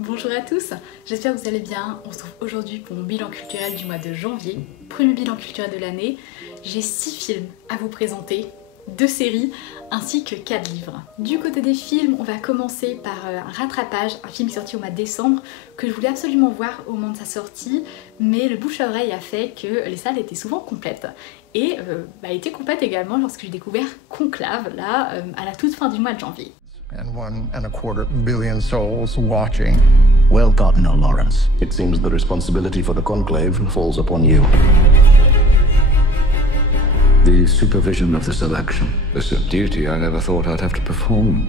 Bonjour à tous, j'espère que vous allez bien. On se trouve aujourd'hui pour mon bilan culturel du mois de janvier, premier bilan culturel de l'année. J'ai 6 films à vous présenter, 2 séries ainsi que 4 livres. Du côté des films, on va commencer par un rattrapage, un film sorti au mois de décembre que je voulais absolument voir au moment de sa sortie, mais le bouche à oreille a fait que les salles étaient souvent complètes. Et elle était complète également lorsque j'ai découvert Conclave, là, à la toute fin du mois de janvier. And 1.25 billion souls watching. Well, Cardinal Lawrence, it seems the responsibility for the conclave falls upon you. The supervision of this election. It's a duty I never thought I'd have to perform.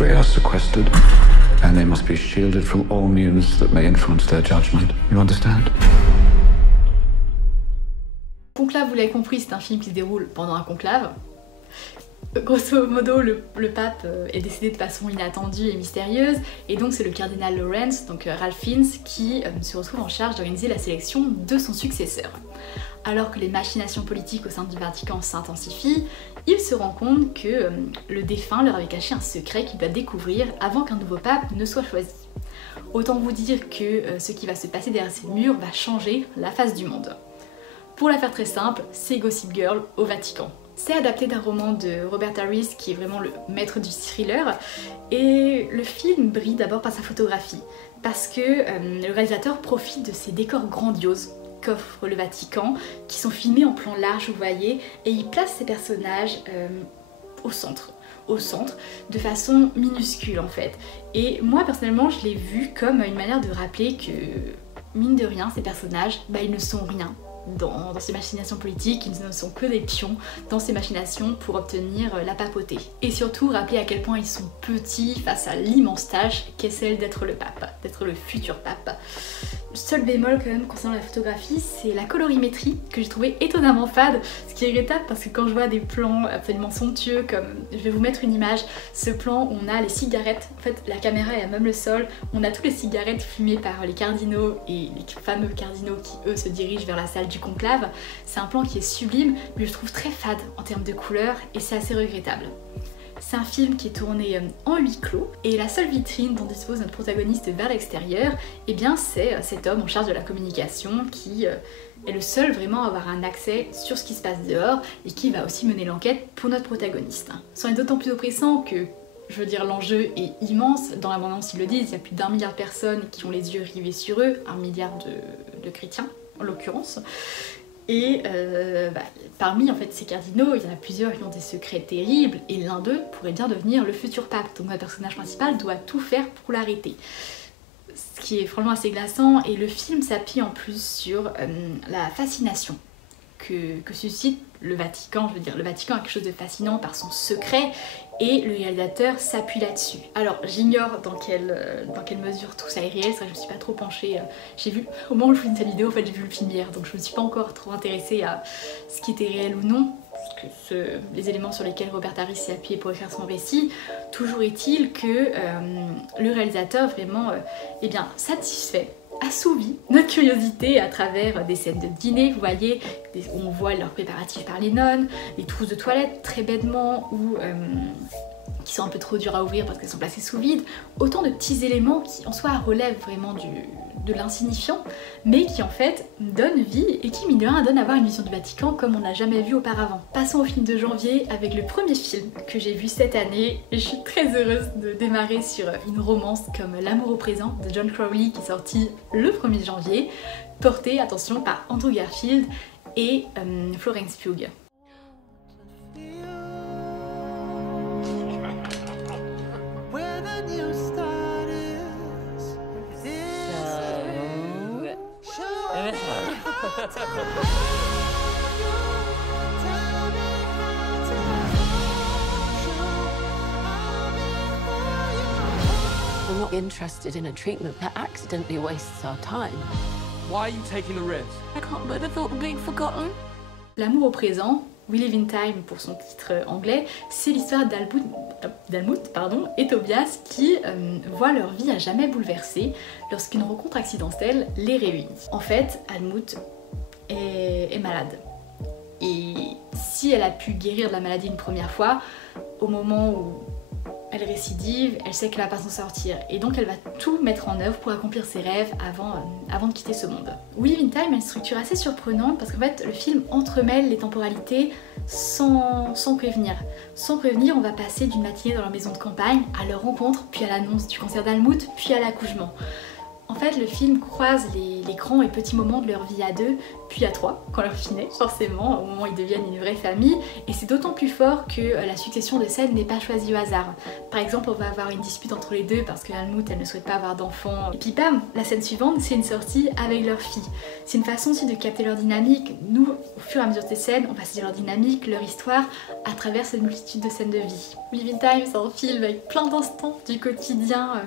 They are sequestered, and they must be shielded from all news that may influence their judgment. You understand? Conclave, vous l'avez compris, c'est un film qui se déroule pendant un conclave. Grosso modo, le pape est décédé de façon inattendue et mystérieuse, et donc c'est le cardinal Lawrence, donc Ralph Fiennes, qui se retrouve en charge d'organiser la sélection de son successeur. Alors que les machinations politiques au sein du Vatican s'intensifient, il se rend compte que le défunt leur avait caché un secret qu'il doit découvrir avant qu'un nouveau pape ne soit choisi. Autant vous dire que ce qui va se passer derrière ces murs va changer la face du monde. Pour la faire très simple, c'est Gossip Girl au Vatican. C'est adapté d'un roman de Robert Harris qui est vraiment le maître du thriller, et le film brille d'abord par sa photographie parce que le réalisateur profite de ces décors grandioses qu'offre le Vatican qui sont filmés en plan large, vous voyez, et il place ses personnages au centre de façon minuscule en fait. Et moi personnellement je l'ai vu comme une manière de rappeler que mine de rien ces personnages, ils ne sont rien dans ces machinations politiques, ils ne sont que des pions dans ces machinations pour obtenir la papauté. Et surtout rappeler à quel point ils sont petits face à l'immense tâche qu'est celle d'être le pape, d'être le futur pape. Le seul bémol quand même concernant la photographie, c'est la colorimétrie que j'ai trouvé étonnamment fade, ce qui est regrettable parce que quand je vois des plans absolument somptueux comme, je vais vous mettre une image, ce plan où on a les cigarettes, en fait la caméra est à même le sol, on a toutes les cigarettes fumées par les cardinaux et les fameux cardinaux qui eux se dirigent vers la salle du conclave, c'est un plan qui est sublime mais je trouve très fade en termes de couleurs et c'est assez regrettable. C'est un film qui est tourné en huis clos et la seule vitrine dont dispose notre protagoniste vers l'extérieur, eh bien c'est cet homme en charge de la communication qui est le seul vraiment à avoir un accès sur ce qui se passe dehors et qui va aussi mener l'enquête pour notre protagoniste. C'en est d'autant plus oppressant que, je veux dire, l'enjeu est immense. Dans l'abondance, ils le disent, il y a plus d'1 milliard de personnes qui ont les yeux rivés sur eux, 1 milliard de chrétiens en l'occurrence. Et parmi en fait ces cardinaux, il y en a plusieurs qui ont des secrets terribles et l'un d'eux pourrait bien devenir le futur pape. Donc notre personnage principal doit tout faire pour l'arrêter. Ce qui est franchement assez glaçant, et le film s'appuie en plus sur la fascination que suscite le Vatican. Je veux dire, le Vatican a quelque chose de fascinant par son secret et le réalisateur s'appuie là-dessus. Alors j'ignore dans quelle mesure tout ça est réel, c'est vrai que je me suis pas trop penchée, j'ai vu, au moment où je fais cette vidéo, en fait j'ai vu le film hier, donc je me suis pas encore trop intéressée à ce qui était réel ou non, parce que les éléments sur lesquels Robert Harris s'est appuyé pour écrire son récit. Toujours est-il que le réalisateur vraiment satisfait, assouvit notre curiosité à travers des scènes de dîner, vous voyez, où on voit leurs préparatifs par les nonnes, les trousses de toilette très bêtement, ou qui sont un peu trop dures à ouvrir parce qu'elles sont placées sous vide. Autant de petits éléments qui en soi relèvent vraiment de l'insignifiant, mais qui en fait donnent vie et qui, mine de rien, donnent à voir une vision du Vatican comme on n'a jamais vu auparavant. Passons au film de janvier avec le premier film que j'ai vu cette année. Je suis très heureuse de démarrer sur une romance comme L'amour au présent de John Crowley qui est sorti le 1er janvier, porté, attention, par Andrew Garfield et Florence Pugh. I'm not interested in a treatment that accidentally wastes our time. Why are you taking the risk? I can't bear the thought of being forgotten. L'amour au présent, We Live in Time pour son titre anglais, c'est l'histoire d'Almut et Tobias qui voient leur vie à jamais bouleversée lorsqu'une rencontre accidentelle les réunit. En fait, Almut est malade. Et si elle a pu guérir de la maladie une première fois, au moment où Elle récidive, elle sait qu'elle va pas s'en sortir et donc elle va tout mettre en œuvre pour accomplir ses rêves avant de quitter ce monde. We Live in Time a une structure assez surprenante parce qu'en fait le film entremêle les temporalités sans prévenir. Sans prévenir, on va passer d'une matinée dans leur maison de campagne à leur rencontre, puis à l'annonce du cancer d'Helmut, puis à l'accouchement. En fait, le film croise les grands et petits moments de leur vie à deux, puis à trois, quand leur fille naît, forcément, au moment où ils deviennent une vraie famille, et c'est d'autant plus fort que la succession de scènes n'est pas choisie au hasard. Par exemple, on va avoir une dispute entre les deux parce que Helmut, elle ne souhaite pas avoir d'enfant, et puis bam, la scène suivante, c'est une sortie avec leur fille. C'est une façon aussi de capter leur dynamique. Nous, au fur et à mesure de ces scènes, on va saisir leur dynamique, leur histoire, à travers cette multitude de scènes de vie. We Live in Time, c'est un film avec plein d'instants du quotidien,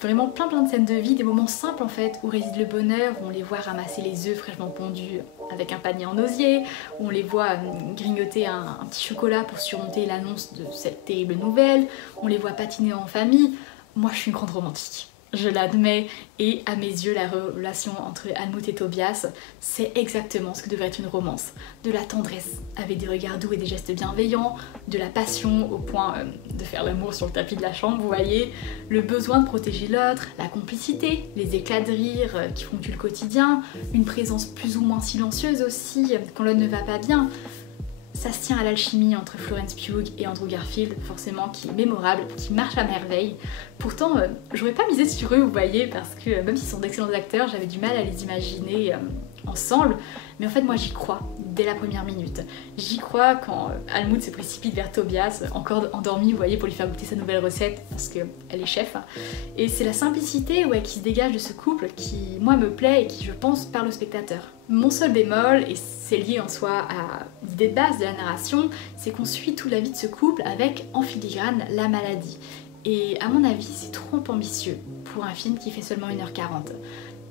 vraiment plein de scènes de vie, des moments simples en fait, où réside le bonheur, où on les voit ramasser les œufs fraîchement pondus avec un panier en osier, où on les voit grignoter un petit chocolat pour surmonter l'annonce de cette terrible nouvelle, on les voit patiner en famille. Moi je suis une grande romantique. Je l'admets, et à mes yeux, la relation entre Helmut et Tobias, c'est exactement ce que devrait être une romance. De la tendresse, avec des regards doux et des gestes bienveillants, de la passion au point de faire l'amour sur le tapis de la chambre, vous voyez, le besoin de protéger l'autre, la complicité, les éclats de rire qui ponctuent le quotidien, une présence plus ou moins silencieuse aussi quand l'autre ne va pas bien. Ça se tient à l'alchimie entre Florence Pugh et Andrew Garfield, forcément, qui est mémorable, qui marche à merveille. Pourtant, j'aurais pas misé sur eux, vous voyez, parce que même s'ils sont d'excellents acteurs, j'avais du mal à les imaginer ensemble. Mais en fait, moi, j'y crois dès la première minute. J'y crois quand Helmut se précipite vers Tobias, encore endormi, vous voyez, pour lui faire goûter sa nouvelle recette, parce qu'elle est chef. Et c'est la simplicité qui se dégage de ce couple qui, moi, me plaît et qui, je pense, parle au spectateur. Mon seul bémol, et c'est lié en soi à l'idée de base de la narration, c'est qu'on suit toute la vie de ce couple avec, en filigrane, la maladie. Et à mon avis, c'est trop ambitieux pour un film qui fait seulement 1h40.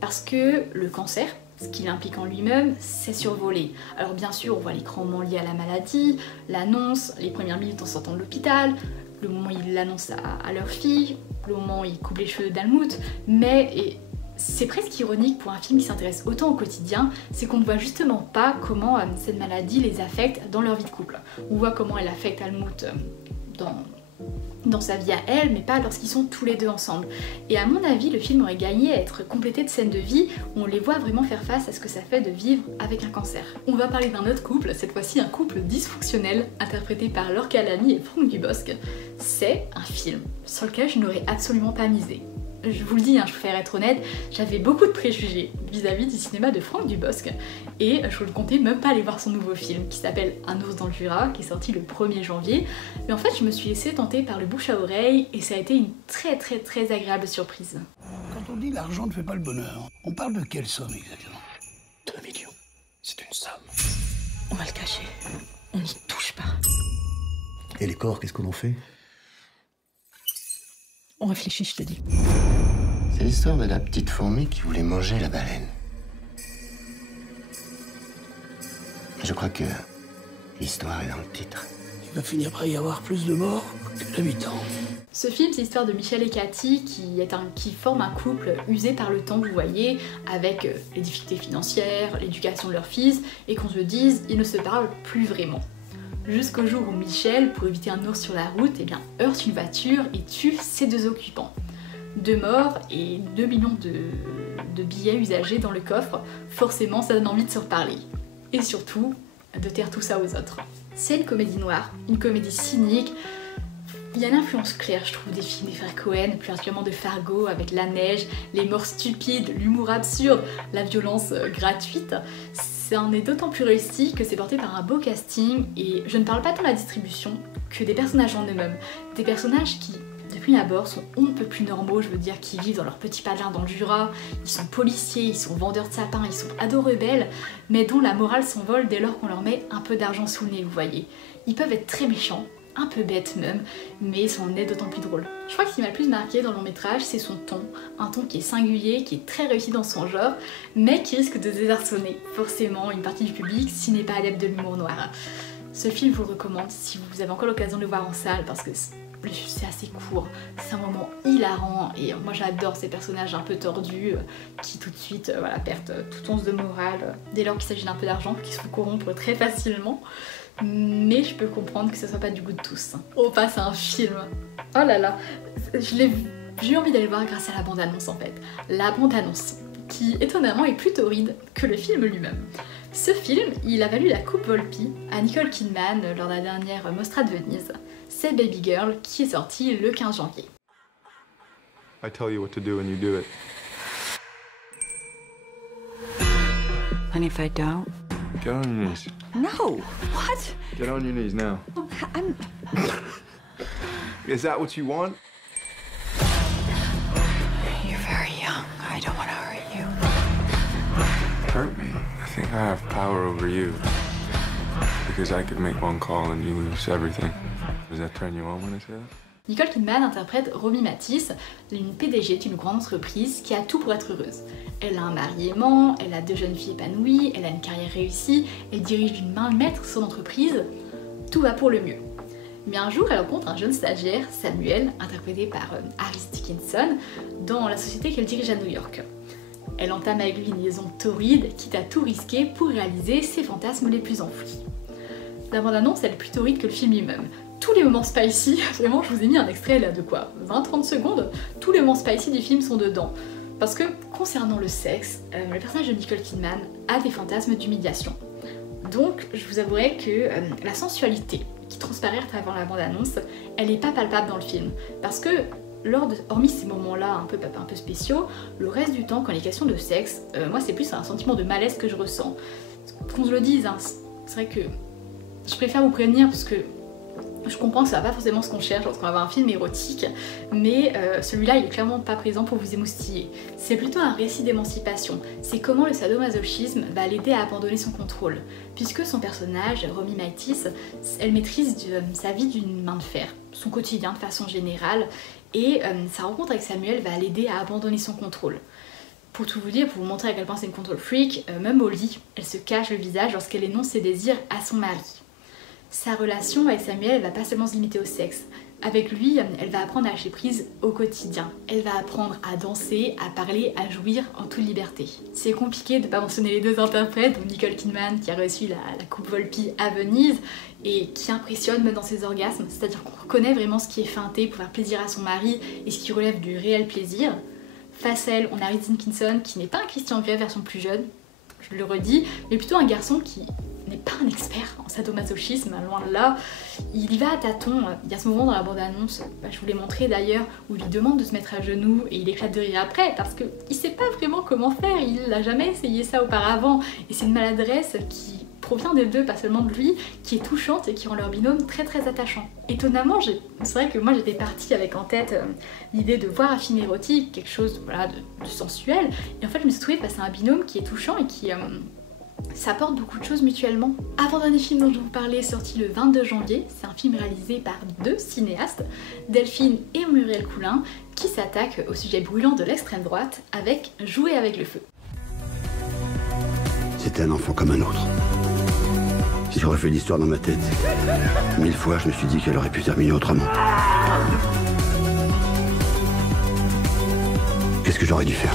Parce que le cancer, ce qu'il implique en lui-même, c'est survolé. Alors bien sûr, on voit les grands moments liés à la maladie, l'annonce, les premières minutes en sortant de l'hôpital, le moment où ils l'annoncent à leur fille, le moment où ils coupent les cheveux d'Helmut, mais c'est presque ironique pour un film qui s'intéresse autant au quotidien, c'est qu'on ne voit justement pas comment cette maladie les affecte dans leur vie de couple. On voit comment elle affecte Helmut dans sa vie à elle, mais pas lorsqu'ils sont tous les deux ensemble. Et à mon avis, le film aurait gagné à être complété de scènes de vie où on les voit vraiment faire face à ce que ça fait de vivre avec un cancer. On va parler d'un autre couple, cette fois-ci un couple dysfonctionnel, interprété par Laure Calamy et Franck Dubosc. C'est un film sur lequel je n'aurais absolument pas misé. Je vous le dis, je préfère être honnête, j'avais beaucoup de préjugés vis-à-vis du cinéma de Franck Dubosc et je ne comptais même pas aller voir son nouveau film qui s'appelle Un ours dans le Jura, qui est sorti le 1er janvier. Mais en fait, je me suis laissée tenter par le bouche à oreille et ça a été une très agréable surprise. Quand on dit l'argent ne fait pas le bonheur, on parle de quelle somme exactement? 2 millions. C'est une somme. On va le cacher. On n'y touche pas. Et les corps, qu'est-ce qu'on en fait? On réfléchit, je te dis. C'est l'histoire de la petite fourmi qui voulait manger la baleine. Je crois que l'histoire est dans le titre. Il va finir par y avoir plus de morts que d'habitants. Ce film, c'est l'histoire de Michel et Cathy qui forment un couple usé par le temps, vous voyez, avec les difficultés financières, l'éducation de leur fils, et qu'on se dise, ils ne se parlent plus vraiment. Jusqu'au jour où Michel, pour éviter un ours sur la route, heurte une voiture et tue ses 2 occupants. 2 morts et 2 millions de billets usagés dans le coffre, forcément ça donne envie de se reparler. Et surtout, de taire tout ça aux autres. C'est une comédie noire, une comédie cynique. Il y a une influence claire, je trouve, des films des frères Coen, plus particulièrement de Fargo, avec la neige, les morts stupides, l'humour absurde, la violence gratuite. Ça en est d'autant plus réussi que c'est porté par un beau casting, et je ne parle pas tant de la distribution que des personnages en eux-mêmes. Des personnages qui, depuis l'abord, sont on ne peut plus normaux, je veux dire, qui vivent dans leur petit patelin dans le Jura, ils sont policiers, ils sont vendeurs de sapins, ils sont ados rebelles, mais dont la morale s'envole dès lors qu'on leur met un peu d'argent sous le nez, vous voyez. Ils peuvent être très méchants, un peu bêtes même, mais ça en est d'autant plus drôle. Je crois que ce qui m'a le plus marqué dans le long métrage, c'est son ton. Un ton qui est singulier, qui est très réussi dans son genre, mais qui risque de désarçonner forcément une partie du public s'il n'est pas adepte de l'humour noir. Ce film, je vous le recommande si vous avez encore l'occasion de le voir en salle, parce que c'est assez court, c'est un moment hilarant, et moi j'adore ces personnages un peu tordus qui tout de suite perdent toute once de morale dès lors qu'il s'agit d'un peu d'argent, qui se font corrompre très facilement. mais je peux comprendre que ce soit pas du goût de tous. On passe à un film. Oh là là, j'ai eu envie d'aller voir grâce à la bande-annonce en fait. La bande-annonce, qui étonnamment est plus torride que le film lui-même. Ce film, il a valu la coupe Volpi à Nicole Kidman lors de la dernière Mostra de Venise. C'est Baby Girl qui est sorti le 15 janvier. I tell you what to do and you do it. And if I don't? Get on your knees. No! What? Get on your knees now. I'm... Is that what you want? You're very young. I don't want to hurt you. Hurt me? I think I have power over you. Because I could make one call and you lose everything. Does that turn you on when I say that? Nicole Kidman interprète Romy Matisse, une PDG d'une grande entreprise qui a tout pour être heureuse. Elle a un mari aimant, elle a 2 jeunes filles épanouies, elle a une carrière réussie, elle dirige d'une main de maître son entreprise, tout va pour le mieux. Mais un jour, elle rencontre un jeune stagiaire, Samuel, interprété par Harris Dickinson, dans la société qu'elle dirige à New York. Elle entame avec lui une liaison torride, quitte à tout risquer pour réaliser ses fantasmes les plus enfouis. La bande-annonce, elle est plus torride que le film lui-même. Tous les moments spicy, vraiment je vous ai mis un extrait là de quoi 20-30 secondes, tous les moments spicy du film sont dedans. Parce que concernant le sexe, le personnage de Nicole Kidman a des fantasmes d'humiliation. Donc je vous avouerai que la sensualité qui transparaît à travers la bande-annonce, elle n'est pas palpable dans le film. Parce que hormis ces moments-là un peu spéciaux, le reste du temps quand il est question de sexe, moi c'est plus un sentiment de malaise que je ressens. Qu'on se le dise, hein, c'est vrai que je préfère vous prévenir parce que je comprends que ça va pas forcément ce qu'on cherche lorsqu'on va voir un film érotique, mais celui-là il est clairement pas présent pour vous émoustiller. C'est plutôt un récit d'émancipation, c'est comment le sadomasochisme va l'aider à abandonner son contrôle, puisque son personnage, Romy Matisse, elle maîtrise sa vie d'une main de fer, son quotidien de façon générale, et sa rencontre avec Samuel va l'aider à abandonner son contrôle. Pour tout vous dire, pour vous montrer à quel point c'est une control freak, même au lit, elle se cache le visage lorsqu'elle énonce ses désirs à son mari. Sa relation avec Samuel, elle va pas seulement se limiter au sexe. Avec lui, elle va apprendre à lâcher prise au quotidien. Elle va apprendre à danser, à parler, à jouir en toute liberté. C'est compliqué de ne pas mentionner les 2 interprètes, donc Nicole Kidman qui a reçu la coupe Volpi à Venise et qui impressionne même dans ses orgasmes, c'est-à-dire qu'on reconnaît vraiment ce qui est feinté pour faire plaisir à son mari et ce qui relève du réel plaisir. Face à elle, on a Harris Dickinson qui n'est pas un Christian Grey version plus jeune, je le redis, mais plutôt un garçon qui n'est pas un expert en sadomasochisme, loin de là. Il y va à tâtons. Il y a ce moment dans la bande-annonce, je vous l'ai montré d'ailleurs, où il lui demande de se mettre à genoux et il éclate de rire après parce qu'il sait pas vraiment comment faire, il n'a jamais essayé ça auparavant et c'est une maladresse qui provient des 2, pas seulement de lui, qui est touchante et qui rend leur binôme très très attachant. Étonnamment, c'est vrai que moi j'étais partie avec en tête l'idée de voir un film érotique, quelque chose voilà, de sensuel, et en fait je me suis trouvée face à un binôme qui est touchant et qui s'apporte beaucoup de choses mutuellement. Avant-dernier film dont je vous parlais, sorti le 22 janvier, c'est un film réalisé par 2 cinéastes, Delphine et Muriel Coulin, qui s'attaquent au sujet brûlant de l'extrême droite avec Jouer avec le feu. C'était un enfant comme un autre. Si je refais l'histoire dans ma tête, 1000 fois je me suis dit qu'elle aurait pu terminer autrement. Qu'est-ce que j'aurais dû faire?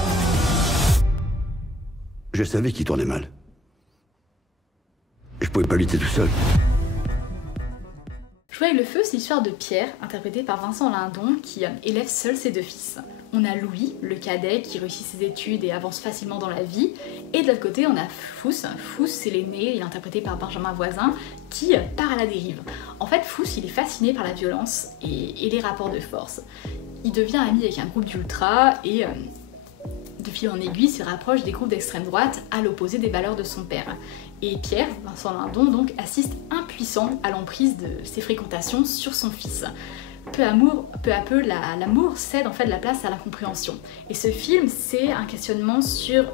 Je savais qu'il tournait mal. Je pouvais pas lutter tout seul. Jouer avec le feu, c'est l'histoire de Pierre, interprété par Vincent Lindon, qui élève seul ses 2 fils. On a Louis, le cadet, qui réussit ses études et avance facilement dans la vie. Et de l'autre côté, on a Fous. Fous, c'est l'aîné, il est interprété par Benjamin Voisin, qui part à la dérive. En fait, Fous, il est fasciné par la violence et les rapports de force. Il devient ami avec un groupe d'ultra et de fil en aiguille se rapproche des groupes d'extrême droite à l'opposé des valeurs de son père. Et Pierre, Vincent Lindon, donc, assiste impuissant à l'emprise de ses fréquentations sur son fils. Peu à peu, l'amour cède en fait la place à l'incompréhension. Et ce film, c'est un questionnement sur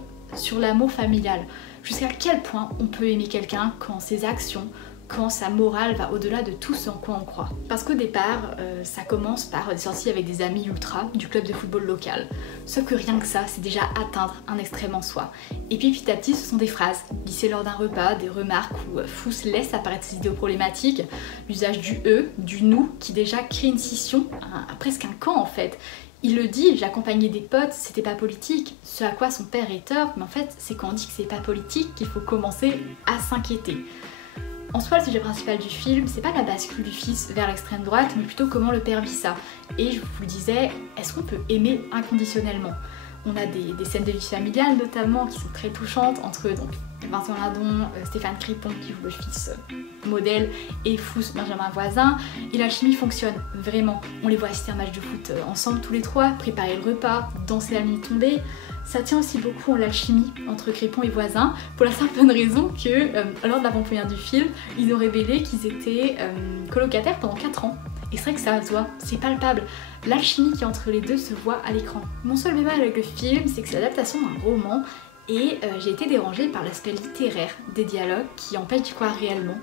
l'amour familial. Jusqu'à quel point on peut aimer quelqu'un quand ses actions, quand sa morale va au-delà de tout ce en quoi on croit. Parce qu'au départ, ça commence par des sorties avec des amis ultra du club de football local. Sauf que rien que ça, c'est déjà atteindre un extrême en soi. Et puis petit à petit, ce sont des phrases glissées lors d'un repas, des remarques où Fous laisse apparaître ses idéaux problématiques, l'usage du « eux », du « nous » qui déjà crée une scission, presque un camp en fait. Il le dit, j'accompagnais des potes, c'était pas politique, ce à quoi son père est tort, mais en fait, c'est quand on dit que c'est pas politique qu'il faut commencer à s'inquiéter. En soi, le sujet principal du film, c'est pas la bascule du fils vers l'extrême droite, mais plutôt comment le père vit ça. Et je vous le disais, est-ce qu'on peut aimer inconditionnellement? On a des scènes de vie familiale notamment qui sont très touchantes entre donc Vincent Lindon, Stéphane Cripon qui joue le fils modèle et Fous Benjamin Voisin, et l'alchimie fonctionne vraiment. On les voit assister à un match de foot ensemble tous les trois, préparer le repas, danser la nuit tombée. Ça tient aussi beaucoup en l'alchimie entre Cripon et Voisin, pour la simple bonne raison que lors de l'avant-première du film, ils ont révélé qu'ils étaient colocataires pendant 4 ans. Et c'est vrai que ça se voit, c'est palpable. L'alchimie qui est entre les deux se voit à l'écran. Mon seul bémol avec le film, c'est que c'est l'adaptation d'un roman et j'ai été dérangée par l'aspect littéraire des dialogues qui empêche d'y croire réellement.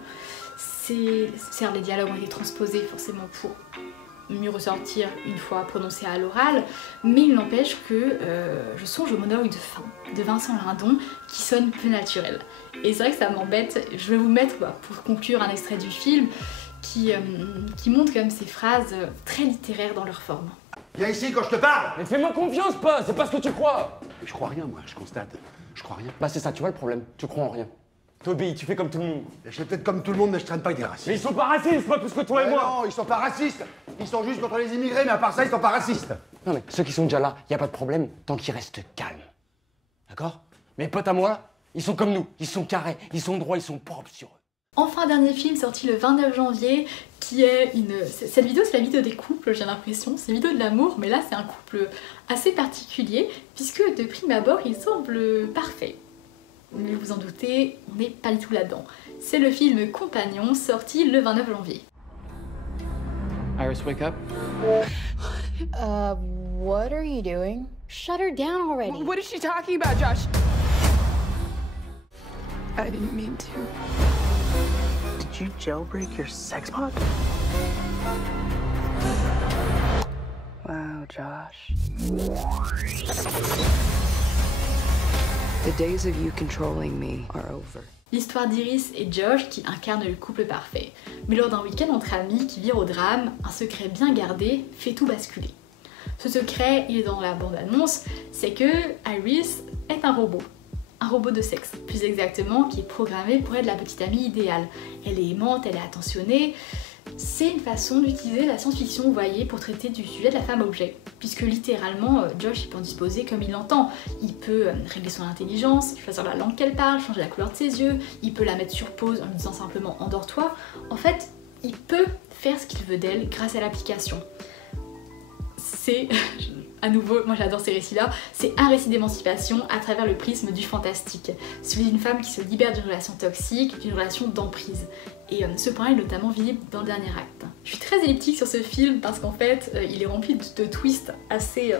Certes, les dialogues ont été transposés forcément pour mieux ressortir une fois prononcés à l'oral, mais il n'empêche que je songe au monologue de fin de Vincent Lindon qui sonne peu naturel. Et c'est vrai que ça m'embête. Je vais vous mettre, pour conclure, un extrait du film qui montre quand même ces phrases très littéraires dans leur forme. Viens ici quand je te parle! Mais fais-moi confiance, pas, c'est pas ce que tu crois! Je crois rien, moi, je constate. Je crois rien. Bah c'est ça, tu vois le problème, tu crois en rien. T'obéis, tu fais comme tout le monde. Je fais peut-être comme tout le monde, mais je traîne pas avec des racistes. Mais ils sont pas racistes, pas plus que toi et moi! Non, ils sont pas racistes! Ils sont juste contre les immigrés, mais à part ça, ils sont pas racistes! Non mais ceux qui sont déjà là, y a pas de problème, tant qu'ils restent calmes. D'accord? Mes potes à moi, ils sont comme nous, ils sont carrés, ils sont droits, ils sont propres sur eux. Enfin, dernier film sorti le 29 janvier, qui est cette vidéo, c'est la vidéo des couples, j'ai l'impression. C'est une vidéo de l'amour, mais là c'est un couple assez particulier, puisque de prime abord, il semble parfait. Mais vous en doutez, on n'est pas du tout là-dedans. C'est le film Compagnon, sorti le 29 janvier. Iris, wake up. What are you doing? Shut her down already. What is she talking about, Josh? I didn't mean to. Did you jailbreak your sex bot? Wow, Josh. The days of you controlling me are over. L'histoire d'Iris et Josh qui incarnent le couple parfait. Mais lors d'un week-end entre amis qui vire au drame, un secret bien gardé fait tout basculer. Ce secret, il est dans la bande-annonce, c'est que Iris est un robot. Un robot de sexe, plus exactement, qui est programmé pour être la petite amie idéale. Elle est aimante, elle est attentionnée. C'est une façon d'utiliser la science-fiction, vous voyez, pour traiter du sujet de la femme-objet. Puisque littéralement, Josh il peut en disposer comme il l'entend. Il peut régler son intelligence, choisir la langue qu'elle parle, changer la couleur de ses yeux, il peut la mettre sur pause en lui disant simplement « endors-toi ». En fait, il peut faire ce qu'il veut d'elle grâce à l'application. C'est... À nouveau, moi j'adore ces récits-là, c'est un récit d'émancipation à travers le prisme du fantastique. Celui d'une femme qui se libère d'une relation toxique, d'une relation d'emprise. Et ce point est notamment visible dans le dernier acte. Je suis très elliptique sur ce film parce qu'en fait, il est rempli de twists assez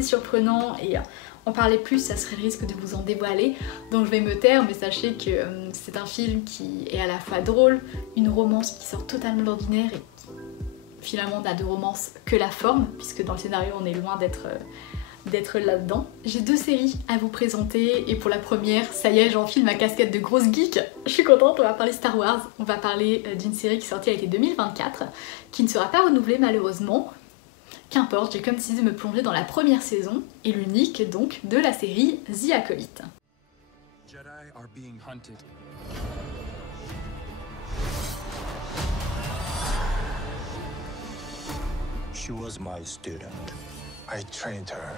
surprenants et en parler plus, ça serait le risque de vous en dévoiler. Donc je vais me taire, mais sachez que c'est un film qui est à la fois drôle, une romance qui sort totalement de l'ordinaire et finalement n'a de romance que la forme, puisque dans le scénario on est loin d'être là-dedans. J'ai 2 séries à vous présenter et pour la première, ça y est, j'enfile ma casquette de grosse geek. Je suis contente, on va parler Star Wars, on va parler d'une série qui est sortie à l'été 2024, qui ne sera pas renouvelée malheureusement. Qu'importe, j'ai comme décidé de me plonger dans la première saison, et l'unique donc, de la série The Acolyte. Jedi are being hunted. She was my student. I trained her.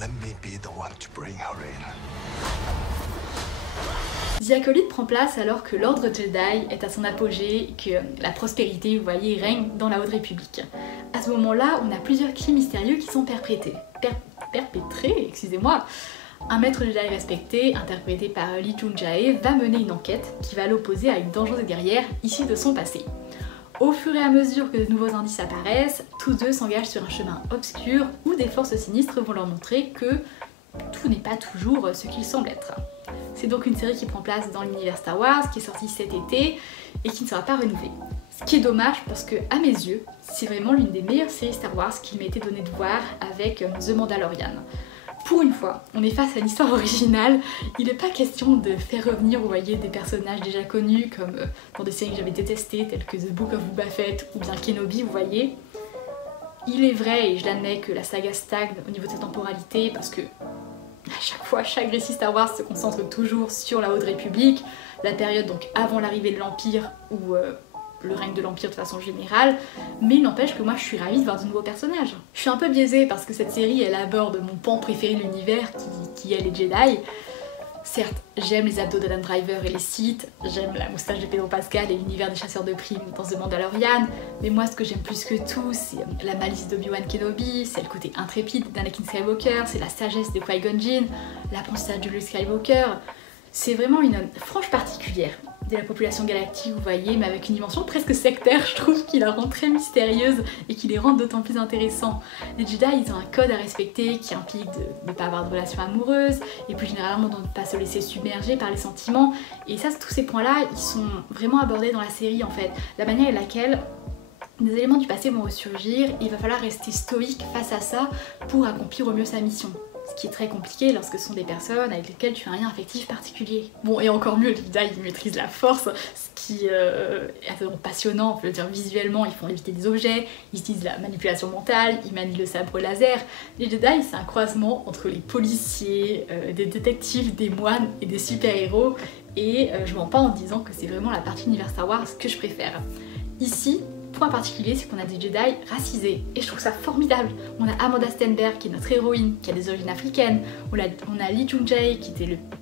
Let me be the one to bring her in. The Acolyte prend place alors que l'ordre Jedi est à son apogée et que la prospérité, vous voyez, règne dans la Haute République. À ce moment-là, on a plusieurs crimes mystérieux qui sont perpétrés. Un maître Jedi respecté, interprété par Lee Jung-jae, va mener une enquête qui va l'opposer à une dangereuse guerrière issue de son passé. Au fur et à mesure que de nouveaux indices apparaissent, tous deux s'engagent sur un chemin obscur où des forces sinistres vont leur montrer que tout n'est pas toujours ce qu'il semble être. C'est donc une série qui prend place dans l'univers Star Wars, qui est sortie cet été et qui ne sera pas renouvelée. Ce qui est dommage parce que, à mes yeux, c'est vraiment l'une des meilleures séries Star Wars qu'il m'a été donné de voir avec The Mandalorian. Pour une fois, on est face à une histoire originale, il n'est pas question de faire revenir, vous voyez, des personnages déjà connus comme dans des séries que j'avais détestées telles que The Book of Boba Fett ou bien Kenobi, vous voyez. Il est vrai, et je l'admets, que la saga stagne au niveau de sa temporalité parce que à chaque fois, chaque récit Star Wars se concentre toujours sur la Haute République, la période donc avant l'arrivée de l'Empire ou le règne de l'Empire de façon générale, mais il n'empêche que moi je suis ravie de voir de nouveaux personnages. Je suis un peu biaisée parce que cette série elle aborde mon pan préféré de l'univers qui est les Jedi. Certes, j'aime les abdos d'Adam Driver et les Sith, j'aime la moustache de Pedro Pascal et l'univers des chasseurs de primes dans The Mandalorian, mais moi ce que j'aime plus que tout, c'est la malice d'Obi-Wan Kenobi, c'est le côté intrépide d'Anakin Skywalker, c'est la sagesse de Qui-Gon Jinn, l'apprentissage de Luke Skywalker. C'est vraiment une frange particulière de la population galactique, vous voyez, mais avec une dimension presque sectaire, je trouve, qui la rend très mystérieuse et qui les rend d'autant plus intéressants. Les Jedi, ils ont un code à respecter qui implique de ne pas avoir de relations amoureuses et plus généralement de ne pas se laisser submerger par les sentiments. Et ça, tous ces points-là, ils sont vraiment abordés dans la série en fait. La manière avec laquelle des éléments du passé vont ressurgir, il va falloir rester stoïque face à ça pour accomplir au mieux sa mission. Ce qui est très compliqué lorsque ce sont des personnes avec lesquelles tu as un lien affectif particulier. Bon, et encore mieux, les Jedi ils maîtrisent la force, ce qui est absolument passionnant, je veux dire visuellement, ils font éviter des objets, ils utilisent la manipulation mentale, ils manient le sabre laser. Les Jedi c'est un croisement entre les policiers, des détectives, des moines et des super-héros, et je mens pas en disant que c'est vraiment la partie univers Star Wars que je préfère. Ici, point particulier, c'est qu'on a des Jedi racisés et je trouve ça formidable. On a Amanda Stenberg qui est notre héroïne, qui a des origines africaines. On a Lee Jung-jae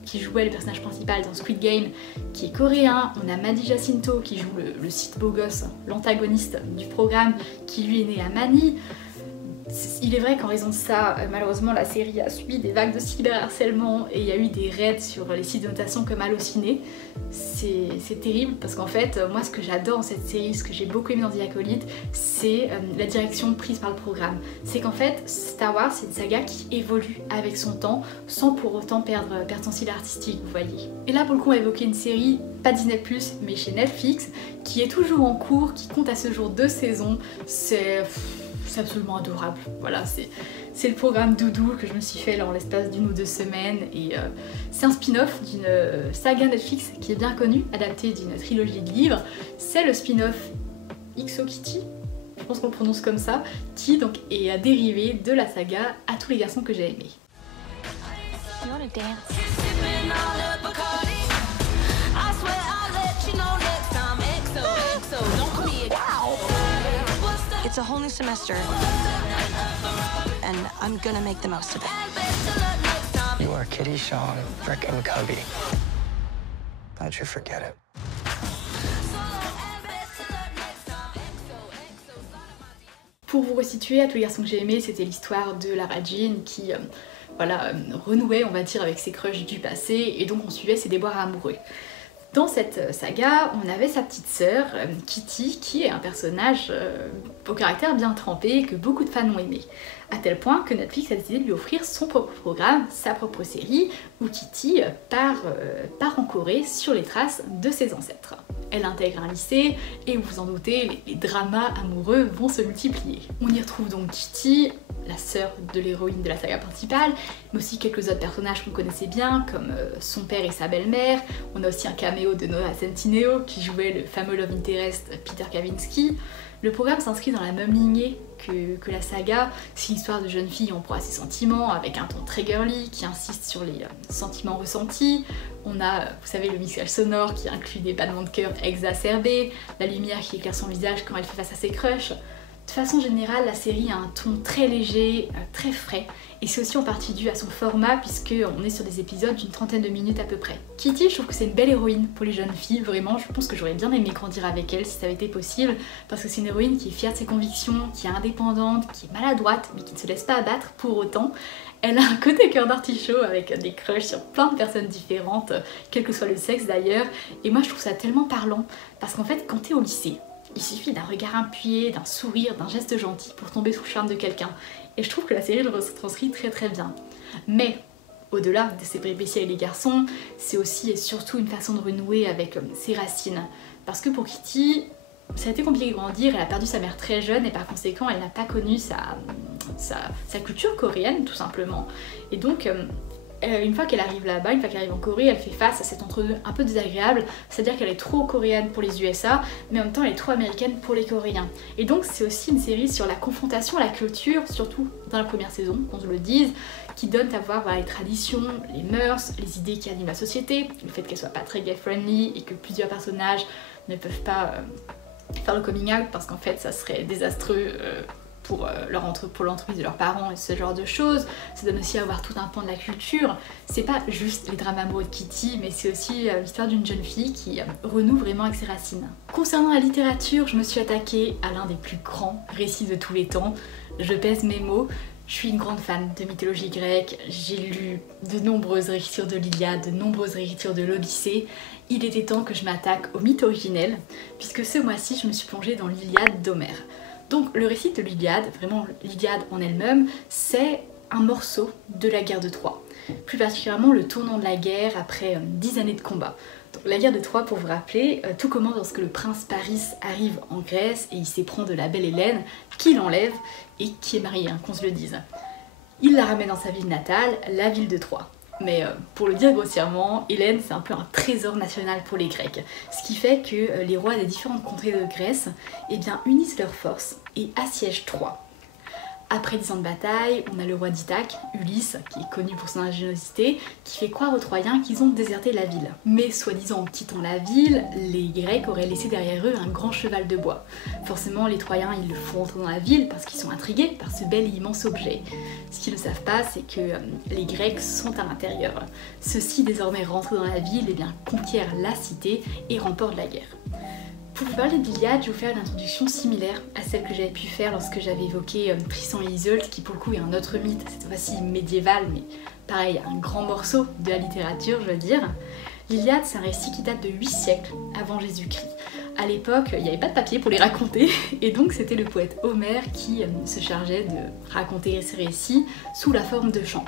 qui jouait le personnage principal dans Squid Game, qui est coréen. On a Madi Jacinto qui joue le Sith beau gosse, l'antagoniste du programme, qui lui est né à Mani. Il est vrai qu'en raison de ça, malheureusement la série a subi des vagues de cyberharcèlement et il y a eu des raids sur les sites de notation comme Allociné. C'est terrible parce qu'en fait, moi ce que j'adore dans cette série, ce que j'ai beaucoup aimé dans The Acolyte, c'est la direction prise par le programme. C'est qu'en fait, Star Wars c'est une saga qui évolue avec son temps sans pour autant perdre son style artistique, vous voyez. Et là pour le coup on va évoquer une série, pas Disney+, mais chez Netflix, qui est toujours en cours, qui compte à ce jour 2 saisons. C'est absolument adorable, voilà, c'est le programme Doudou que je me suis fait là en l'espace d'1 ou 2 semaines et c'est un spin-off d'une saga Netflix qui est bien connue, adaptée d'une trilogie de livres. C'est le spin-off XO Kitty, je pense qu'on le prononce comme ça, qui donc est dérivé de la saga À tous les garçons que j'ai aimés. It's a whole new semester, and I'm gonna make the most of it. You are Kitty, Sean, Rick, and Cubby. Don't you forget it. Pour vous resituer, À tous les garçons que j'ai aimés, c'était l'histoire de Lara Jean qui renouait, on va dire, avec ses crushs du passé, et donc on suivait ses déboires amoureux. Dans cette saga, on avait sa petite sœur, Kitty, qui est un personnage au caractère bien trempé que beaucoup de fans ont aimé. À tel point que Netflix a décidé de lui offrir son propre programme, sa propre série, où Kitty part en Corée sur les traces de ses ancêtres. Elle intègre un lycée et vous en doutez, les dramas amoureux vont se multiplier. On y retrouve donc Kitty, la sœur de l'héroïne de la saga principale, mais aussi quelques autres personnages qu'on connaissait bien, comme son père et sa belle-mère. On a aussi un caméo de Noah Centineo qui jouait le fameux love interest Peter Kavinsky. Le programme s'inscrit dans la même lignée que la saga. C'est l'histoire de jeunes filles en proie à ses sentiments, avec un ton très girly qui insiste sur les sentiments ressentis. On a, vous savez, le mixage sonore qui inclut des battements de cœur exacerbés, la lumière qui éclaire son visage quand elle fait face à ses crushs. De façon générale, la série a un ton très léger, très frais, et c'est aussi en partie dû à son format puisqu'on est sur des épisodes d'une 30aine de minutes à peu près. Kitty, je trouve que c'est une belle héroïne pour les jeunes filles, vraiment, je pense que j'aurais bien aimé grandir avec elle si ça avait été possible, parce que c'est une héroïne qui est fière de ses convictions, qui est indépendante, qui est maladroite, mais qui ne se laisse pas abattre pour autant. Elle a un côté cœur d'artichaut avec des crushs sur plein de personnes différentes, quel que soit le sexe d'ailleurs, et moi je trouve ça tellement parlant, parce qu'en fait quand t'es au lycée, il suffit d'un regard appuyé, d'un sourire, d'un geste gentil pour tomber sous le charme de quelqu'un. Et je trouve que la série le retranscrit très très bien. Mais au-delà de ses péripéties avec les garçons, c'est aussi et surtout une façon de renouer avec ses racines. Parce que pour Kitty, ça a été compliqué de grandir, elle a perdu sa mère très jeune et par conséquent elle n'a pas connu sa culture coréenne tout simplement. Et donc une fois qu'elle arrive là-bas, une fois qu'elle arrive en Corée, elle fait face à cet entre-deux un peu désagréable, c'est-à-dire qu'elle est trop coréenne pour les USA, mais en même temps elle est trop américaine pour les Coréens. Et donc c'est aussi une série sur la confrontation à la culture, surtout dans la première saison, qu'on se le dise, qui donne à voir les traditions, les mœurs, les idées qui animent la société, le fait qu'elle soit pas très gay-friendly et que plusieurs personnages ne peuvent pas faire le coming out parce qu'en fait ça serait désastreux pour l'entreprise de leurs parents et ce genre de choses. Ça donne aussi à voir tout un pan de la culture. C'est pas juste les drames amoureux de Kitty, mais c'est aussi l'histoire d'une jeune fille qui renoue vraiment avec ses racines. Concernant la littérature, je me suis attaquée à l'un des plus grands récits de tous les temps. Je pèse mes mots. Je suis une grande fan de mythologie grecque, j'ai lu de nombreuses réécritures de l'Iliade, de nombreuses réécritures de l'Odyssée. Il était temps que je m'attaque au mythe originel, puisque ce mois-ci je me suis plongée dans l'Iliade d'Homère. Donc le récit de l'Iliade, vraiment l'Iliade en elle-même, c'est un morceau de la guerre de Troie. Plus particulièrement le tournant de la guerre après 10 années de combat. Donc, la guerre de Troie, pour vous rappeler, tout commence lorsque le prince Paris arrive en Grèce et il s'éprend de la belle Hélène, qui l'enlève et qui est mariée, qu'on se le dise. Il la ramène dans sa ville natale, la ville de Troie. Mais pour le dire grossièrement, Hélène c'est un peu un trésor national pour les Grecs. Ce qui fait que les rois des différentes contrées de Grèce unissent leurs forces et assiègent Troie. Après 10 ans de bataille, on a le roi d'Ithaque, Ulysse, qui est connu pour son ingéniosité, qui fait croire aux Troyens qu'ils ont déserté la ville. Mais soi-disant en quittant la ville, les Grecs auraient laissé derrière eux un grand cheval de bois. Forcément, les Troyens ils le font entrer dans la ville parce qu'ils sont intrigués par ce bel et immense objet. Ce qu'ils ne savent pas, c'est que les Grecs sont à l'intérieur. Ceux-ci, désormais rentrés dans la ville, conquièrent la cité et remportent la guerre. Pour vous parler de l'Iliade, je vais vous faire une introduction similaire à celle que j'avais pu faire lorsque j'avais évoqué Tristan et Isolde, qui pour le coup est un autre mythe, cette fois-ci médiéval, mais pareil, un grand morceau de la littérature, je veux dire. L'Iliade, c'est un récit qui date de 8 siècles avant Jésus-Christ. À l'époque, il n'y avait pas de papier pour les raconter, et donc c'était le poète Homère qui se chargeait de raconter ces récits sous la forme de chants.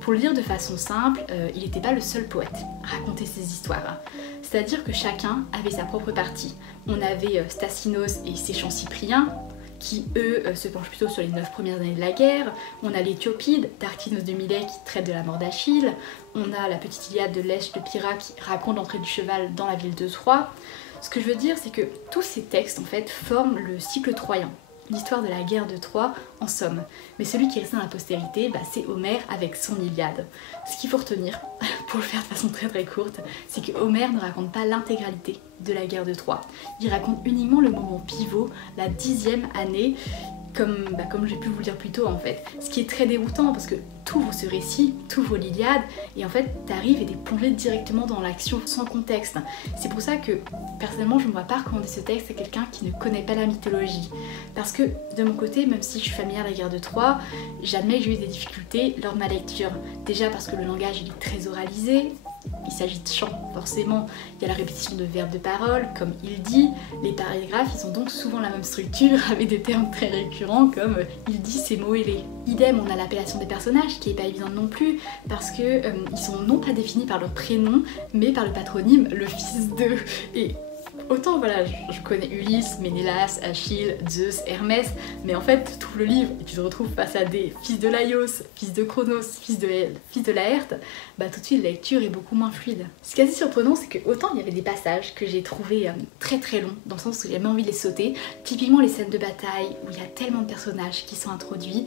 Pour le dire de façon simple, il n'était pas le seul poète à raconter ces histoires. C'est-à-dire que chacun avait sa propre partie. On avait Stassinos et ses chants cypriens, qui eux se penchent plutôt sur les 9 premières années de la guerre. On a l'Éthiopide d'Archinos de Milet qui traite de la mort d'Achille. On a la petite Iliade de Lèche de Pyrrha qui raconte l'entrée du cheval dans la ville de Troie. Ce que je veux dire, c'est que tous ces textes en fait forment le cycle troyen. L'histoire de la guerre de Troie en somme. Mais celui qui est resté dans la postérité, c'est Homère avec son Iliade. Ce qu'il faut retenir, pour le faire de façon très très courte, c'est que Homère ne raconte pas l'intégralité de la guerre de Troie. Il raconte uniquement le moment pivot, la 10e année, comme j'ai pu vous le dire plus tôt en fait. Ce qui est très déroutant parce que t'ouvres ce récit, t'ouvres l'Iliade et en fait t'arrives et t'es plongé directement dans l'action sans contexte. C'est pour ça que personnellement je ne vois pas recommander ce texte à quelqu'un qui ne connaît pas la mythologie. Parce que de mon côté, même si je suis familière de la guerre de Troie, j'admets que j'ai eu des difficultés lors de ma lecture. Déjà parce que le langage il est très oralisé. Il s'agit de chants, forcément. Il y a la répétition de verbes de parole, comme il dit. Les paragraphes, ils ont donc souvent la même structure, avec des termes très récurrents comme il dit, c'est moellé. Idem, on a l'appellation des personnages, qui est pas évidente non plus, parce que ils sont non pas définis par leur prénom, mais par le patronyme, le fils d'eux. Et autant voilà, je connais Ulysse, Ménélas, Achille, Zeus, Hermès, mais en fait, tout le livre, et tu te retrouves face à des fils de Laios, fils de Chronos, fils de Laërte, tout de suite la lecture est beaucoup moins fluide. Ce qui est assez surprenant, c'est que autant il y avait des passages que j'ai trouvé très très longs, dans le sens où j'avais envie de les sauter, typiquement les scènes de bataille, où il y a tellement de personnages qui sont introduits,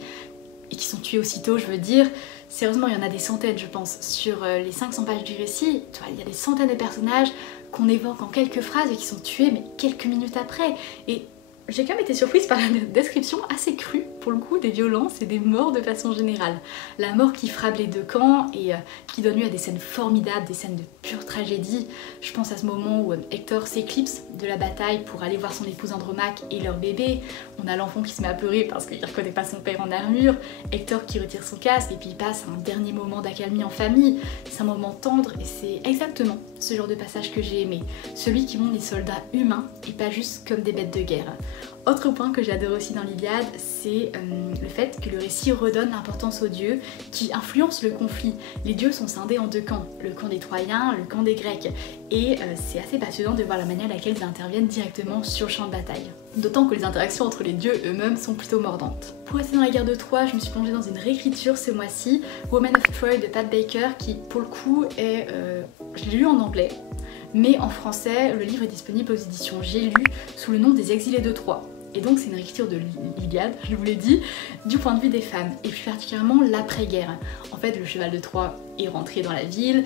et qui sont tués aussitôt, je veux dire. Sérieusement, il y en a des centaines, je pense. Sur les 500 pages du récit, tu vois, il y a des centaines de personnages qu'on évoque en quelques phrases et qui sont tués, mais quelques minutes après. Et j'ai quand même été surprise par la description assez crue, pour le coup, des violences et des morts de façon générale. La mort qui frappe les deux camps et qui donne lieu à des scènes formidables, des scènes de pure tragédie. Je pense à ce moment où Hector s'éclipse de la bataille pour aller voir son épouse Andromaque et leur bébé. On a l'enfant qui se met à pleurer parce qu'il ne reconnaît pas son père en armure. Hector qui retire son casque et puis il passe un dernier moment d'accalmie en famille. C'est un moment tendre et c'est exactement ce genre de passage que j'ai aimé. Celui qui montre les soldats humains et pas juste comme des bêtes de guerre. Autre point que j'adore aussi dans l'Iliade, c'est le fait que le récit redonne l'importance aux dieux qui influencent le conflit. Les dieux sont scindés en deux camps, le camp des Troyens, le camp des Grecs. Et c'est assez passionnant de voir la manière à laquelle ils interviennent directement sur le champ de bataille. D'autant que les interactions entre les dieux eux-mêmes sont plutôt mordantes. Pour rester dans la guerre de Troie, je me suis plongée dans une réécriture ce mois-ci, Women of Troy de Pat Baker, qui pour le coup est... je l'ai lu en anglais, mais en français, le livre est disponible aux éditions J'ai lu sous le nom des Exilés de Troie. Et donc c'est une réécriture de l'Iliade, je vous l'ai dit, du point de vue des femmes, et plus particulièrement l'après-guerre. En fait, le cheval de Troie est rentré dans la ville,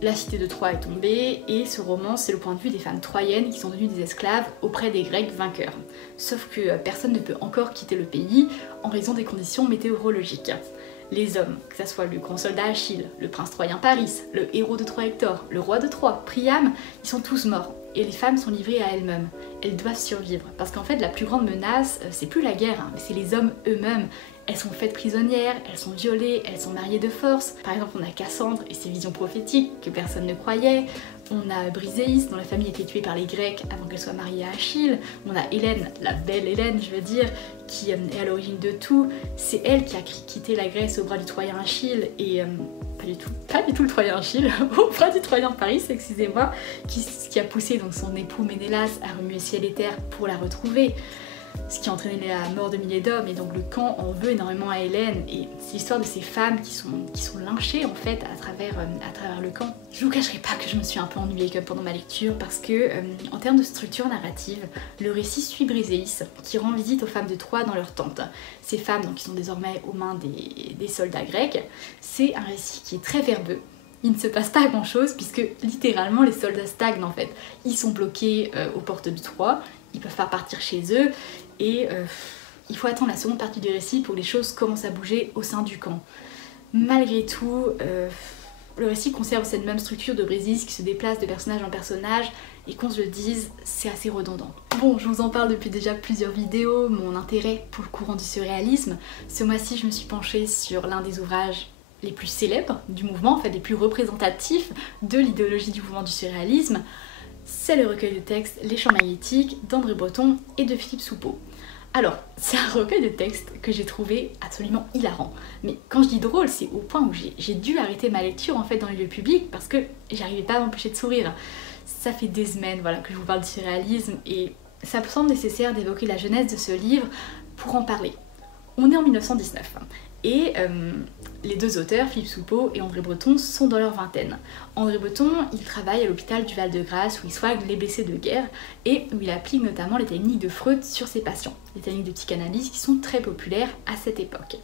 la cité de Troie est tombée, et ce roman, c'est le point de vue des femmes troyennes qui sont devenues des esclaves auprès des Grecs vainqueurs. Sauf que personne ne peut encore quitter le pays en raison des conditions météorologiques. Les hommes, que ce soit le grand soldat Achille, le prince troyen Paris, le héros de Troie Hector, le roi de Troie, Priam, ils sont tous morts. Et les femmes sont livrées à elles-mêmes. Elles doivent survivre. Parce qu'en fait, la plus grande menace, c'est plus la guerre, mais c'est les hommes eux-mêmes. Elles sont faites prisonnières, elles sont violées, elles sont mariées de force. Par exemple, on a Cassandre et ses visions prophétiques que personne ne croyait. On a Briséis, dont la famille était tuée par les Grecs avant qu'elle soit mariée à Achille. On a Hélène, la belle Hélène, je veux dire, qui est à l'origine de tout. C'est elle qui a quitté la Grèce au bras du Troyen Achille et... pas du tout le Troyen Achille, au bras du Troyen Paris, excusez-moi, qui a poussé donc son époux Ménélas à remuer ciel et terre pour la retrouver, ce qui a entraîné la mort de milliers d'hommes, et donc le camp en veut énormément à Hélène, et c'est l'histoire de ces femmes qui sont lynchées en fait à travers le camp. Je vous cacherai pas que je me suis un peu ennuyée pendant ma lecture, parce que en termes de structure narrative, le récit suit Briséis, qui rend visite aux femmes de Troie dans leur tente. Ces femmes donc, qui sont désormais aux mains des soldats grecs, c'est un récit qui est très verbeux. Il ne se passe pas grand chose puisque littéralement les soldats stagnent en fait. Ils sont bloqués aux portes de Troie, ils peuvent pas partir chez eux et il faut attendre la seconde partie du récit pour que les choses commencent à bouger au sein du camp. Malgré tout, le récit conserve cette même structure de Briséis qui se déplace de personnage en personnage et qu'on se le dise, c'est assez redondant. Bon, je vous en parle depuis déjà plusieurs vidéos, mon intérêt pour le courant du surréalisme. Ce mois-ci, je me suis penchée sur l'un des ouvrages les plus célèbres du mouvement, en fait les plus représentatifs de l'idéologie du mouvement du surréalisme. C'est le recueil de textes Les Champs magnétiques d'André Breton et de Philippe Soupeau. Alors, c'est un recueil de textes que j'ai trouvé absolument hilarant. Mais quand je dis drôle, c'est au point où j'ai dû arrêter ma lecture en fait dans les lieux publics parce que j'arrivais pas à m'empêcher de sourire. Ça fait des semaines voilà, que je vous parle du surréalisme et ça me semble nécessaire d'évoquer la genèse de ce livre pour en parler. On est en 1919 et les deux auteurs, Philippe Soupeau et André Breton, sont dans leur vingtaine. André Breton, il travaille à l'hôpital du Val-de-Grâce où il soigne les blessés de guerre et où il applique notamment les techniques de Freud sur ses patients, les techniques de psychanalyse qui sont très populaires à cette époque.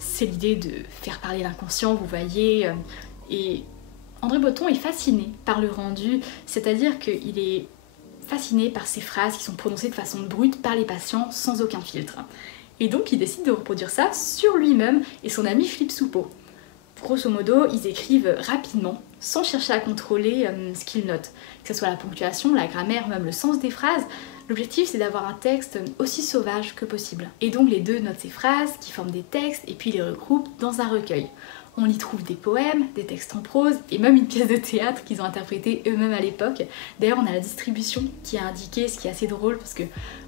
C'est l'idée de faire parler l'inconscient, vous voyez, et André Breton est fasciné par le rendu, c'est-à-dire qu'il est fasciné par ces phrases qui sont prononcées de façon brute par les patients sans aucun filtre. Et donc il décide de reproduire ça sur lui-même et son ami Philippe Soupeau. Grosso modo, ils écrivent rapidement, sans chercher à contrôler ce qu'ils notent, que ce soit la ponctuation, la grammaire, même le sens des phrases. L'objectif c'est d'avoir un texte aussi sauvage que possible. Et donc les deux notent ces phrases, qui forment des textes, et puis les regroupent dans un recueil. On y trouve des poèmes, des textes en prose et même une pièce de théâtre qu'ils ont interprétée eux-mêmes à l'époque. D'ailleurs on a la distribution qui est indiquée, ce qui est assez drôle parce que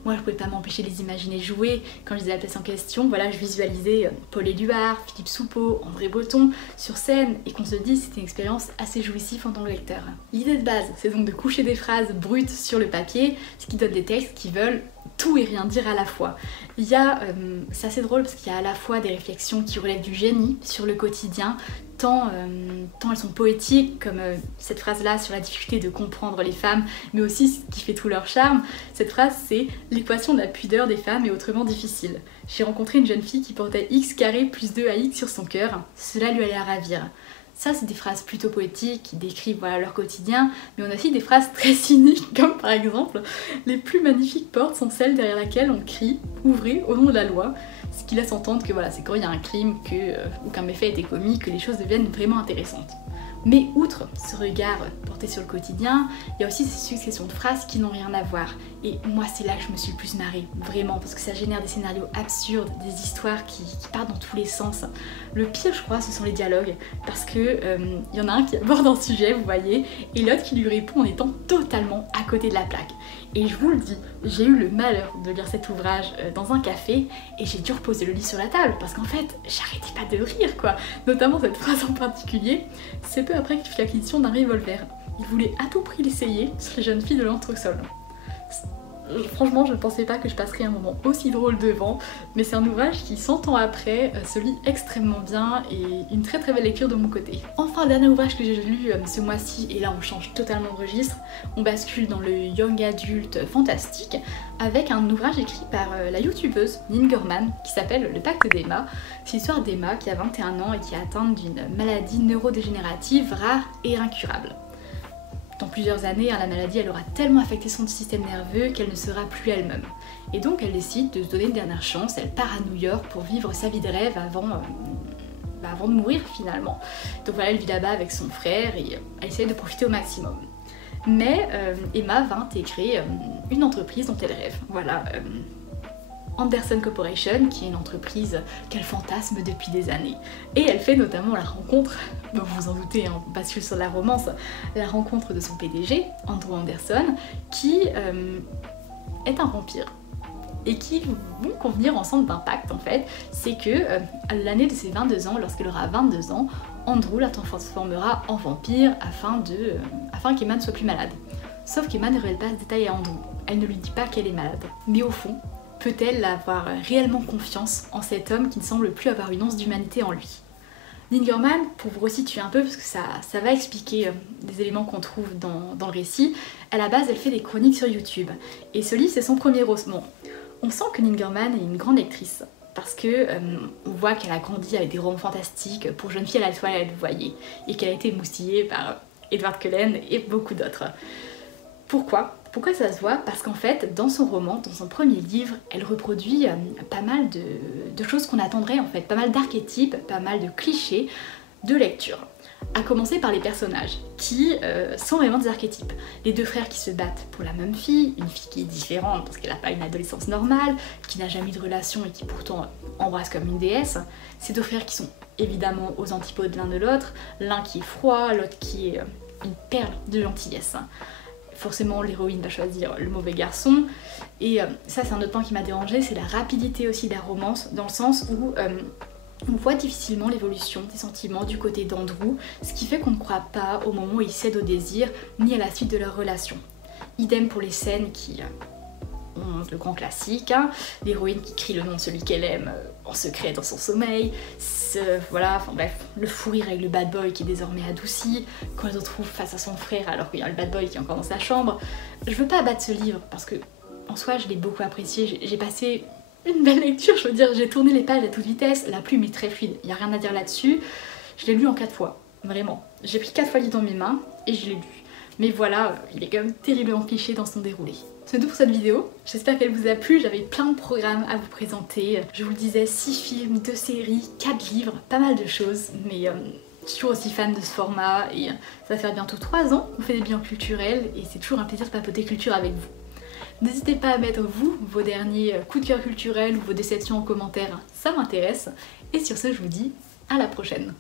moi je pouvais pas m'empêcher de les imaginer jouer. Quand je lisais la pièce en question, voilà, je visualisais Paul Éluard, Philippe Soupeau, André Breton sur scène et qu'on se dise c'était une expérience assez jouissive en tant que lecteur. L'idée de base c'est donc de coucher des phrases brutes sur le papier, ce qui donne des textes qui veulent tout et rien dire à la fois. C'est assez drôle parce qu'il y a à la fois des réflexions qui relèvent du génie sur le quotidien, tant elles sont poétiques, comme cette phrase-là sur la difficulté de comprendre les femmes, mais aussi ce qui fait tout leur charme. Cette phrase, c'est « L'équation de la pudeur des femmes est autrement difficile. J'ai rencontré une jeune fille qui portait x carré plus 2ax sur son cœur. Cela lui allait la ravir. » Ça, c'est des phrases plutôt poétiques qui décrivent voilà, leur quotidien, mais on a aussi des phrases très cyniques, comme par exemple « Les plus magnifiques portes sont celles derrière laquelle on crie « Ouvrez au nom de la loi », ce qui laisse entendre que voilà, c'est quand il y a un crime ou qu'un méfait a été commis que les choses deviennent vraiment intéressantes. Mais outre ce regard porter sur le quotidien, il y a aussi ces successions de phrases qui n'ont rien à voir. Et moi c'est là que je me suis le plus marrée, vraiment, parce que ça génère des scénarios absurdes, des histoires qui partent dans tous les sens. Le pire je crois ce sont les dialogues, parce que y en a un qui aborde un sujet, vous voyez, et l'autre qui lui répond en étant totalement à côté de la plaque. Et je vous le dis, j'ai eu le malheur de lire cet ouvrage dans un café et j'ai dû reposer le livre sur la table parce qu'en fait, j'arrêtais pas de rire quoi. Notamment cette phrase en particulier, c'est peu après qu'il fit l'acquisition d'un revolver. Il voulait à tout prix l'essayer sur les jeunes filles de l'entresol. Franchement, je ne pensais pas que je passerais un moment aussi drôle devant, mais c'est un ouvrage qui, 100 ans après, se lit extrêmement bien et une très très belle lecture de mon côté. Enfin, dernier ouvrage que j'ai lu ce mois-ci, et là on change totalement de registre, on bascule dans le young adulte fantastique avec un ouvrage écrit par la youtubeuse Nin Gorman qui s'appelle Le Pacte d'Emma. C'est l'histoire d'Emma qui a 21 ans et qui est atteinte d'une maladie neurodégénérative rare et incurable. Dans plusieurs années, la maladie elle aura tellement affecté son système nerveux qu'elle ne sera plus elle-même. Et donc elle décide de se donner une dernière chance, elle part à New York pour vivre sa vie de rêve avant de mourir finalement. Donc voilà, elle vit là-bas avec son frère et elle essaie de profiter au maximum. Mais Emma va intégrer une entreprise dont elle rêve. Voilà, Anderson Corporation, qui est une entreprise qu'elle fantasme depuis des années. Et elle fait notamment la rencontre, vous vous en doutez, hein, on bascule sur la romance, la rencontre de son PDG, Andrew Anderson, qui est un vampire. Et qui vont convenir ensemble d'un pacte en fait, c'est que à l'année de ses 22 ans, lorsqu'elle aura 22 ans, Andrew la transformera en vampire afin qu'Emma ne soit plus malade. Sauf qu'Emma ne révèle pas ce détail à Andrew, elle ne lui dit pas qu'elle est malade. Mais au fond, peut-elle avoir réellement confiance en cet homme qui ne semble plus avoir une once d'humanité en lui? Nin Gorman, pour vous resituer un peu, parce que ça va expliquer des éléments qu'on trouve dans le récit, à la base elle fait des chroniques sur YouTube. Et ce livre c'est son premier roman. On sent que Nin Gorman est une grande lectrice, parce que on voit qu'elle a grandi avec des romans fantastiques pour jeunes filles à la toilette, vous voyez, et qu'elle a été moustillée par Edward Cullen et beaucoup d'autres. Pourquoi ça se voit? Parce qu'en fait, dans son roman, dans son premier livre, elle reproduit pas mal de choses qu'on attendrait en fait, pas mal d'archétypes, pas mal de clichés de lecture. À commencer par les personnages, qui sont vraiment des archétypes. Les deux frères qui se battent pour la même fille, une fille qui est différente parce qu'elle n'a pas une adolescence normale, qui n'a jamais eu de relation et qui pourtant embrasse comme une déesse. Ces deux frères qui sont évidemment aux antipodes l'un de l'autre, l'un qui est froid, l'autre qui est une perle de gentillesse. Forcément l'héroïne va choisir le mauvais garçon, et ça c'est un autre point qui m'a dérangé, c'est la rapidité aussi de la romance, dans le sens où on voit difficilement l'évolution des sentiments du côté d'Andrew, ce qui fait qu'on ne croit pas au moment où il cède au désir, ni à la suite de leur relation. Idem pour les scènes qui ont le grand classique, hein, l'héroïne qui crie le nom de celui qu'elle aime en secret dans son sommeil, voilà, enfin bref, le fou rire avec le bad boy qui est désormais adouci, quand elle se retrouve face à son frère alors qu'il y a le bad boy qui est encore dans sa chambre. Je veux pas abattre ce livre parce que en soi je l'ai beaucoup apprécié, j'ai passé une belle lecture, je veux dire, j'ai tourné les pages à toute vitesse, la plume est très fluide, il n'y a rien à dire là-dessus, je l'ai lu en 4 fois, vraiment. J'ai pris 4 fois le livre dans mes mains et je l'ai lu. Mais voilà, il est quand même terriblement cliché dans son déroulé. C'est tout pour cette vidéo, j'espère qu'elle vous a plu, j'avais plein de programmes à vous présenter. Je vous le disais, 6 films, 2 séries, 4 livres, pas mal de choses, mais je suis toujours aussi fan de ce format et ça va faire bientôt 3 ans qu'on fait des bilans culturels et c'est toujours un plaisir de papoter culture avec vous. N'hésitez pas à mettre vous, vos derniers coups de cœur culturels ou vos déceptions en commentaire, ça m'intéresse. Et sur ce, je vous dis à la prochaine.